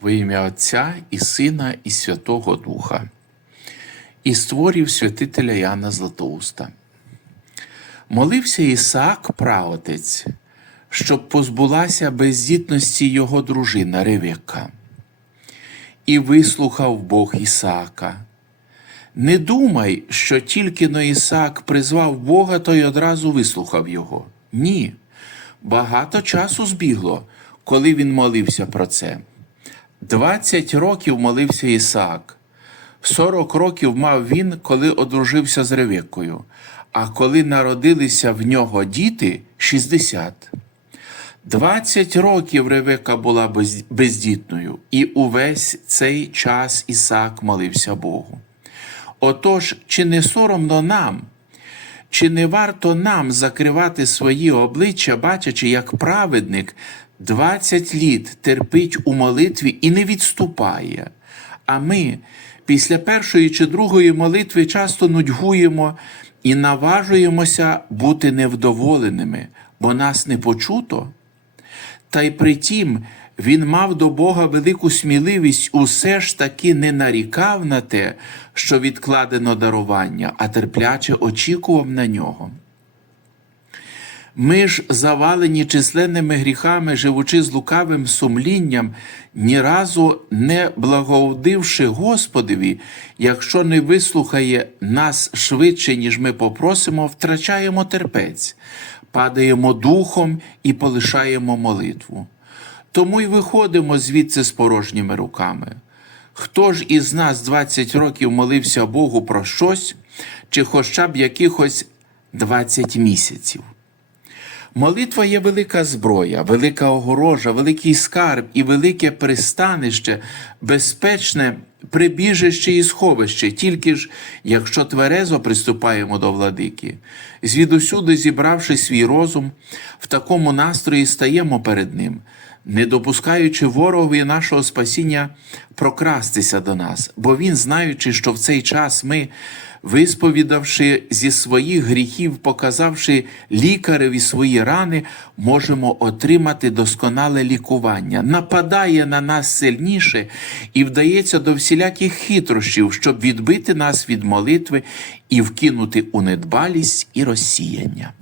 Во ім'я Отця і Сина, і Святого Духа, і створів святителя Яна Златоуста. Молився Ісаак, праотець, щоб позбулася бездітності його дружина Ревека. І вислухав Бог Ісаака. Не думай, що тільки но Ісаак призвав Бога, то й одразу вислухав його. Ні. Багато часу збігло, коли він молився про це. Двадцять років молився Ісаак. Сорок років мав він, коли одружився з Ревекою, а коли народилися в нього діти шістдесят. Двадцять років Ревека була бездітною, і увесь цей час Ісаак молився Богу. Отож, чи не соромно нам, чи не варто нам закривати свої обличчя, бачачи, як праведник 20 літ терпить у молитві і не відступає, а ми після першої чи другої молитви часто нудьгуємо і наважуємося бути невдоволеними, бо нас не почуто? Та й притім він мав до Бога велику сміливість, усе ж таки не нарікав на те, що відкладено дарування, а терпляче очікував на нього. Ми ж, завалені численними гріхами, живучи з лукавим сумлінням, ні разу не благовдивши Господові, якщо не вислухає нас швидше, ніж ми попросимо, втрачаємо терпець, падаємо духом і полишаємо молитву. Тому й виходимо звідси з порожніми руками. Хто ж із нас 20 років молився Богу про щось, чи хоча б якихось 20 місяців? Молитва є велика зброя, велика огорожа, великий скарб і велике пристанище, безпечне прибіжище і сховище, тільки ж, якщо тверезо приступаємо до владики. Звідусюди, зібравши свій розум, в такому настрої стаємо перед ним, не допускаючи ворогові нашого спасіння прокрастися до нас, бо він, знаючи, що в цей час ми висповідавши зі своїх гріхів, показавши лікареві свої рани, можемо отримати досконале лікування, нападає на нас сильніше і вдається до всіляких хитрощів, щоб відбити нас від молитви і вкинути у недбалість і розсіяння.